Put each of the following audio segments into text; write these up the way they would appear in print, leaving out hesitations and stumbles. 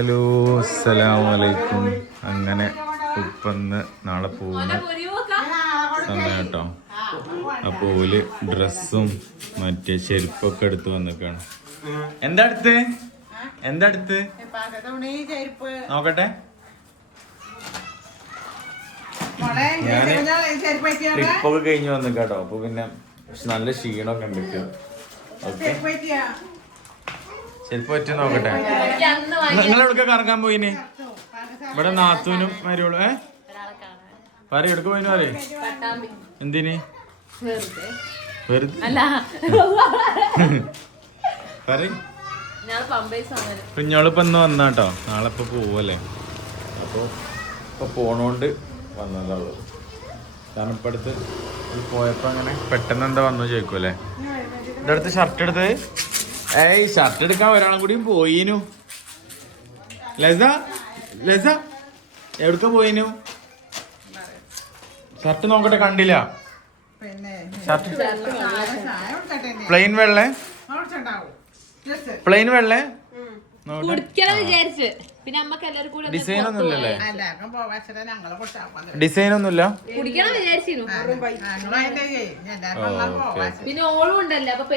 Hello അസ്സലാമലൈക്കും. അങ്ങനെ ഉപ്പന്ന് നാളെ പോകുന്ന സമയം കേട്ടോ. അപ്പോൾ ഓല് ഡ്രസ്സും മറ്റേ ചെരുപ്പൊക്കെ എടുത്ത് വന്നിക്കാണ്. എന്താ അടുത്ത് നോക്കട്ടെ. ഞാന് ട്രിപ്പൊക്കെ കഴിഞ്ഞ് വന്നിക്കാട്ടോ. അപ്പൊ പിന്നെ നല്ല ക്ഷീണമൊക്കെ ഉണ്ട്. ചെരുപ്പ് പറ്റി നോക്കട്ടെ. നിങ്ങളെവിടക്ക കറങ്ങാൻ പോയിന്? ഇവിടെ നാത്തൂനും മരുവോളൂ. പറയും എടുക്ക പോയിന് പറയും. എന്തിന് പറയും. കുഞ്ഞോളിപ്പോ ഇന്ന് വന്നാട്ടോ. നാളെ ഇപ്പൊ പോവല്ലേ. അപ്പൊ ഇപ്പൊ പോണോണ്ട് വന്നതാള്. കാരണം ഇപ്പൊ അടുത്ത് പോയപ്പോ അങ്ങനെ പെട്ടെന്ന് എന്താ വന്നു ചോദിക്കൂല്ലേ. ഇവിടെ അടുത്ത് ഷർട്ട് എടുത്ത് ഷർട്ട് എടുക്കാൻ ഒരാളും കൂടിയും പോയിനു. ലസ എവിടക്ക പോയിനു? ഷർട്ട് നോക്കട്ടെ, കണ്ടില്ല. ഷർട്ട് പ്ലെയിൻ വെള്ളേ ഡിസൈൻ ഒന്നുമില്ലല്ലേ? ഡിസൈൻ ഒന്നുമില്ല.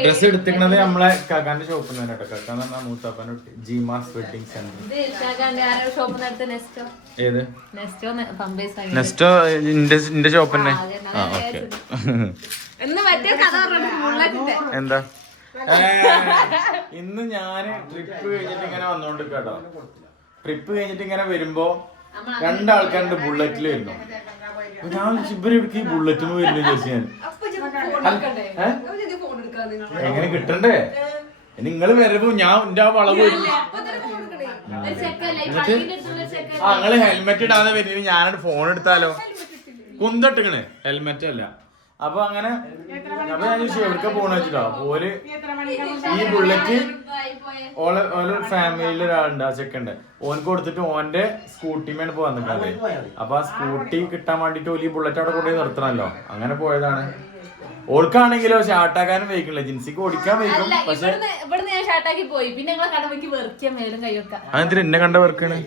ഡ്രസ് എടുത്തിക്കണത് നമ്മളെ കാക്കാന്റെ ഷോപ്പിൽ നിന്ന് കേട്ടോ. കാക്കാന്ന് പറഞ്ഞാൽ മൂത്താപ്പാന്റെ ജിമാസ് വെഡിങ് സെന്റർ. ഏത് നെസ്റ്റോ? എന്റെ ഷോപ്പ് തന്നെ. ആ ഓക്കെ. എന്താ ഇന്ന് ഞാന് ട്രിപ്പ് കഴിഞ്ഞിട്ട് ഇങ്ങനെ വന്നോണ്ട് കേട്ടോ. ട്രിപ്പ് കഴിഞ്ഞിട്ട് ഇങ്ങനെ വരുമ്പോ രണ്ടാൾക്കാരുടെ ബുള്ളറ്റിൽ വരുന്നു. ഞാൻ ഇവരെടുക്ക് ഈ ബുള്ളറ്റിന് വരുന്നു ചോദിച്ചു. ഞാൻ എങ്ങനെ കിട്ടണ്ടേ? നിങ്ങള് വരുമ്പോ ഞാൻ എന്റെ ആ വളവ് വരും. നിങ്ങള് ഹെൽമെറ്റ് ഇടാതെ വരുന്നത് ഞാനൊരു ഫോൺ എടുത്താലോ? കുന്തട്ടിക്കണ് ഹെൽമെറ്റ് അല്ല. അപ്പൊ അങ്ങനെ അപ്പൊ ഞാൻ ചോദിച്ചു എവിടക്ക പോണെന്ന് വെച്ചിട്ടോ. ഓല് ഈ ബുള്ളറ്റ് ഓളെ ഫാമിലിയിൽ ഒരാളുണ്ട്, ആ ചെക്കുണ്ട്. ഓൻ കൊടുത്തിട്ട് ഓന്റെ സ്കൂട്ടിമേണ് ഇപ്പൊ വന്നിട്ടത്. അപ്പൊ ആ സ്കൂട്ടി കിട്ടാൻ വേണ്ടിട്ട് ഓല് ഈ ബുള്ളറ്റ് അവിടെ കൊണ്ടുപോയി നിർത്തണല്ലോ. അങ്ങനെ പോയതാണ്. ഓൾക്കാണെങ്കിലോ ഷാർട്ടാക്കാനും വയ്ക്കില്ല, ജിൻസിക്ക് ഓടിക്കാൻ വയ്ക്കും. പക്ഷെ അതെന്തിനാ എന്നെ കണ്ട വർക്കാണ്?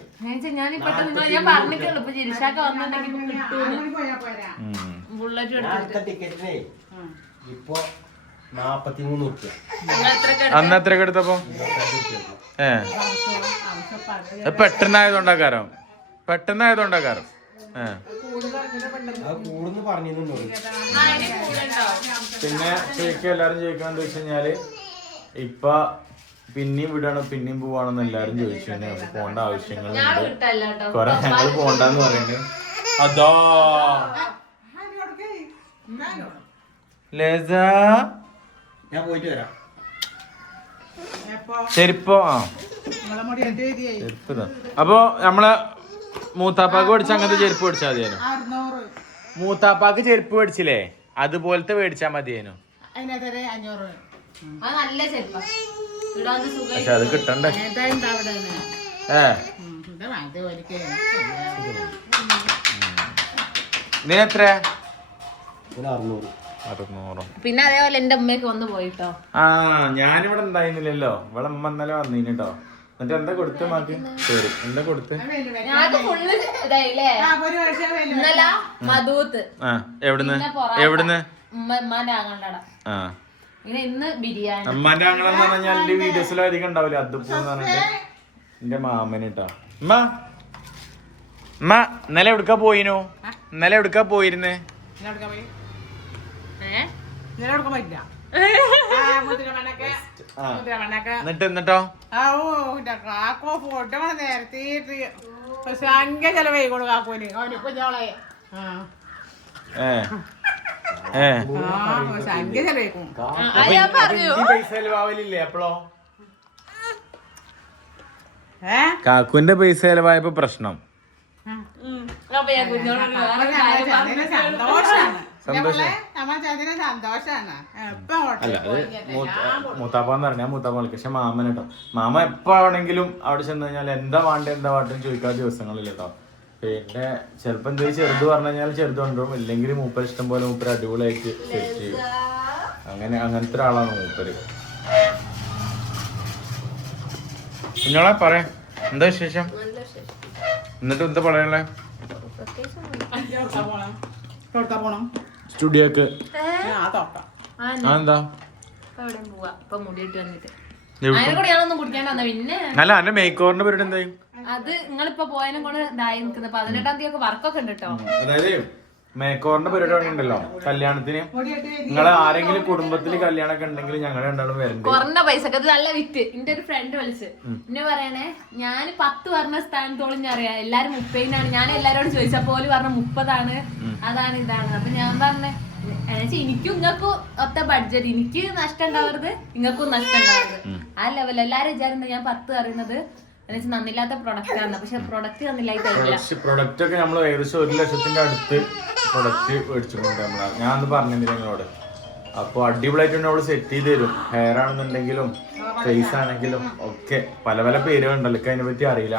അന്ന് എത്രയൊക്കെ എടുത്തപ്പോ? പെട്ടെന്നായതുകൊണ്ടാക്കാരോ? പിന്നെ ചോദിക്കുക, എല്ലാരും ചോദിക്കാന്ന് വെച്ച് കഴിഞ്ഞാല് ഇപ്പൊ പിന്നെയും വിടാണോ പിന്നെയും പോവാണെന്ന് എല്ലാരും ചോദിച്ചു. അപ്പൊ പോണ്ട ആവശ്യങ്ങളുണ്ട്. കൊറേ ഞങ്ങള് പോണ്ടെന്ന് പറയുന്നത്. അതോ ഞാൻ പോയിട്ട് വരാം. ചെരുപ്പോ? ചെരുപ്പ്. അപ്പൊ നമ്മളെ മൂത്താപ്പാക്ക് മേടിച്ച അങ്ങനത്തെ ചെരുപ്പ് മേടിച്ചാൽ മതിയേനു. മൂത്താപ്പാക്ക് ചെരുപ്പ് മേടിച്ചില്ലേ, അതുപോലത്തെ മേടിച്ചാ മതിയേനു. പക്ഷെ അത് കിട്ടണ്ടേ? ഇതിനെത്ര? 600. പിന്നെ അതേപോലെ എന്റെ അമ്മയൊക്കെ വന്ന് പോയിട്ടോ. ആ ഞാനിവിടെ ഉണ്ടായിരുന്നില്ലല്ലോ. ഇവിടെ അമ്മ ഇന്നലെ വന്നീട്ടോ. എന്നിട്ട് എന്താ കൊടുത്ത് മാക്ക്? ശരി, എന്താ കൊടുത്ത്? എവിടുന്ന്? അമ്മാന്റെ ആങ്ങളെന്ന് പറഞ്ഞാൽ എന്റെ വീഡിയോസിലും അധികം ഉണ്ടാവില്ല. അതുപോന്ന് പറഞ്ഞിട്ട് എന്റെ മാമനിട്ടാ. ഉമ്മ ഇന്നലെ എവിടുക്കാ പോയിനു? ഇന്നലെ എവിടുക്കാ പോയിരുന്നേ? എന്നിട്ടോ ഫോട്ടോ നേരത്തെ സംഖ്യ ചെലവായി കൊടുക്കാക്കൂന്. സംഖ്യ ചെലവായിക്കും. പൈസ ചെലവാവലില്ലേ എപ്പളോ? കാക്കുവിന്റെ പൈസ ചെലവായപ്പോ പ്രശ്നം. മൂത്താപ്പാന്ന് പറഞ്ഞാൽ മൂത്താപ്പ വിളിക്കും. പക്ഷെ മാമൻ കേട്ടോ, മാമ എപ്പോ ആണെങ്കിലും അവിടെ ചെന്ന് കഴിഞ്ഞാൽ എന്താ വേണ്ടെന്ന് ചോദിക്കാത്ത ദിവസങ്ങളില്ല കേട്ടോ. പിന്നെ ചിലപ്പോ എന്തെങ്കിലും ചെറുത് പറഞ്ഞു കഴിഞ്ഞാൽ ചെറുത് കൊണ്ടുപോകും. ഇല്ലെങ്കിൽ മൂപ്പര് ഇഷ്ടം പോലെ മൂപ്പര് അടിപൊളിയായിട്ട് സെറ്റ് ചെയ്യും. അങ്ങനത്തെ ഒരാളാണ് മൂപ്പര്. കുഞ്ഞോളെ പറയാം. എന്താ വിശേഷം? എന്നിട്ട് എന്താ പറയാനുള്ളേ? പോണം സ്റ്റുഡിയോക്ക് ആ തോക്കാം എന്താ പോവാ ഇപ്പൊ മുടിയിട്ട് വന്നിട്ട് അതിനെ കൂടെ ഞാനൊന്നും കുടിക്കാണ്ട് വന്ന പിന്നെ അല്ല എന്റെ മേക്ക് ഓവറിന്റെ പരിപാടി എന്തായി? അത് നിങ്ങളിപ്പോ പോയതിനും കൊണ്ട് ഇതായി നിൽക്കുന്നത് 18-ാം തീയതി ഒക്കെ വർക്കൊക്കെ ഉണ്ട് കേട്ടോ. അതായത് മേക്ക് ഓവറിന്റെ പരിപാടി ഉണ്ടല്ലോ കല്യാണത്തിന്. നിങ്ങളെ ആരെങ്കിലും കുടുംബത്തില് കല്യാണൊക്കെ ഉണ്ടെങ്കിൽ ഞങ്ങൾ രണ്ടാളും വരണ്ട്. കുറഞ്ഞ പൈസക്ക് അത് നല്ല വിറ്റ്. എന്റെ ഒരു ഫ്രണ്ട് വിളിച്ച് എന്നെ പറയണേ, ഞാൻ 10 പറഞ്ഞ സ്ഥാനത്തോളം ഞാൻ അറിയാം, എല്ലാരും 30-നാണ്. ഞാൻ എല്ലാരോടും ചോദിച്ചപ്പോലെ പറഞ്ഞ 30-ആണ്, അതാണ് ഇതാണ്. അപ്പൊ ഞാൻ പറഞ്ഞേ എനിക്കും ഇങ്ങൾക്കും ഒത്ത ബഡ്ജറ്റ്, എനിക്ക് നഷ്ടം ഉണ്ടാവരുത്, ഇങ്ങൾക്കും നഷ്ടം ഉണ്ടാവരുത്. ആ ലെവൽ എല്ലാരും വിചാരിക്കുന്നത് ഞാൻ 10 പറയുന്നത് നന്നില്ലാത്ത പ്രൊഡക്റ്റ് ആണ്. പക്ഷെ പ്രൊഡക്റ്റ് നന്നില്ലായിട്ടില്ല. പ്രൊഡക്റ്റ് ഒക്കെ നമ്മൾ ഏകദേശം 1 ലക്ഷത്തിന്റെ അടുത്ത് പ്രൊഡക്റ്റ് മേടിച്ചുകൊണ്ട് ഞാൻ ഒന്ന് പറഞ്ഞിരുന്നില്ല നിങ്ങളോട്. അപ്പോൾ അടിപൊളിയായിട്ട് അവള് സെറ്റ് ചെയ്ത് തരും. ഹെയർ ആണെന്നുണ്ടെങ്കിലും ഫേസ് ആണെങ്കിലും ഒക്കെ പല പല പേരുകളുണ്ടല്ലോ, അതിനെ പറ്റി അറിയില്ല.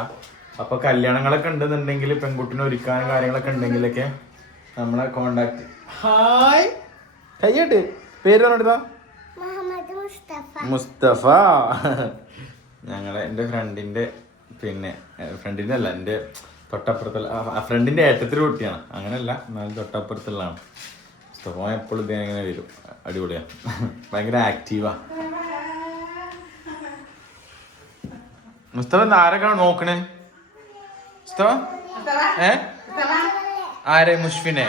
അപ്പൊ കല്യാണങ്ങളൊക്കെ ഉണ്ടെന്നുണ്ടെങ്കിൽ പെൺകുട്ടിനെ ഒരുക്കാനും കാര്യങ്ങളൊക്കെ ഉണ്ടെങ്കിലൊക്കെ നമ്മളെ കോണ്ടാക്ട്. ഹായ് കയ്യട്ട് പേര് പറഞ്ഞെടുത്താ മുസ്തഫ. എൻ്റെ ഫ്രണ്ടിന്റെ പിന്നെ ഫ്രണ്ടിന്റെ അല്ല, എൻ്റെ തൊട്ടപ്പുറത്തുള്ള ഫ്രണ്ടിന്റെ ഏട്ടത്തിൽ കുട്ടിയാണ്. അങ്ങനെയല്ല, എന്നാലും തൊട്ടപ്പുറത്തുള്ളതാണ്. മുസ്തഫ എപ്പോഴും ഇങ്ങനെ വരും. അടിപൊളിയാ, ഭയങ്കര ആക്റ്റീവാ. മുസ്തഫ ആരൊക്കെയാണ് നോക്കണേ? മുസ്തഫ ആരെ? മുഷ്ഫിനെ.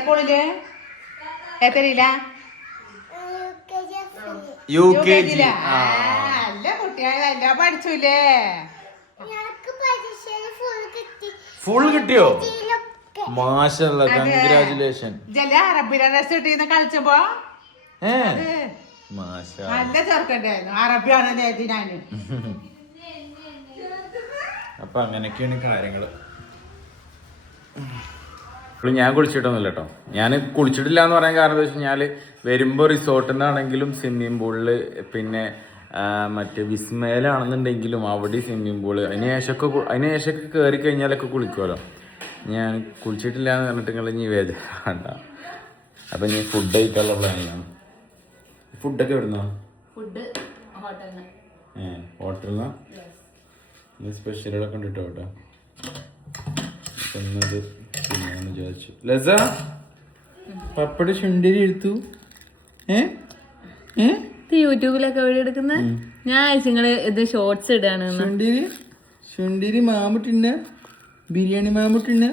സ്കൂളില് UKG. നല്ല കുട്ടികളെല്ലാം പഠിച്ചൂലേ? ഫുൾ കിട്ടിയോ? മാഷാഅല്ലാ, കൺഗ്രാജുലേഷൻ. ജല അറബിയുടെ ഡ്രസ് ഇട്ടിന്ന് കളിച്ചപ്പോ മാഷാ നല്ല ചെറുക്കണ്ടായിരുന്നു. അറബിയാണ് ഞാന്. അപ്പൊ അങ്ങനെയൊക്കെയാണ് കാര്യങ്ങള്. ഞാൻ കുളിച്ചിട്ടൊന്നുമില്ല കേട്ടോ. ഞാൻ കുളിച്ചിട്ടില്ല എന്ന് പറയാൻ കാരണം എന്താ വെച്ച് കഴിഞ്ഞാൽ വരുമ്പോൾ റിസോർട്ടിൽ നിന്നാണെങ്കിലും സ്വിമ്മിങ് പൂളിൽ, പിന്നെ മറ്റേ വിസ്മയിലാണെന്നുണ്ടെങ്കിലും അവിടെ സ്വിമ്മിങ് പൂള്, അതിനുശേഷമൊക്കെ കയറി കഴിഞ്ഞാലൊക്കെ കുളിക്കുമല്ലോ. ഞാൻ കുളിച്ചിട്ടില്ല എന്ന് പറഞ്ഞിട്ട് നിങ്ങൾ ഇനി വേദന. അപ്പം ഞാൻ ഫുഡ് കഴിക്കാനുള്ള പ്ലാനിലാണ്. ഫുഡൊക്കെ എവിടുന്നാ? ഹോട്ടലിൽ സ്പെഷ്യലുകളൊക്കെ ഉണ്ട് കേട്ടോ. എന്നത് തിന്നാന്ന് വിചാരിച്ചു. ലസ പപ്പട ശുണ്ടിരി എടുത്തു. യൂട്യൂബിലൊക്കെ വീഡിയോ എടുക്കുന്നത് ഞാൻ നിങ്ങള് ഇത് ഷോർട്സ് ഇടാണ്. ശുണ്ടിരി മാമുട്ടിന് ബിരിയാണി മാമുട്ടിന്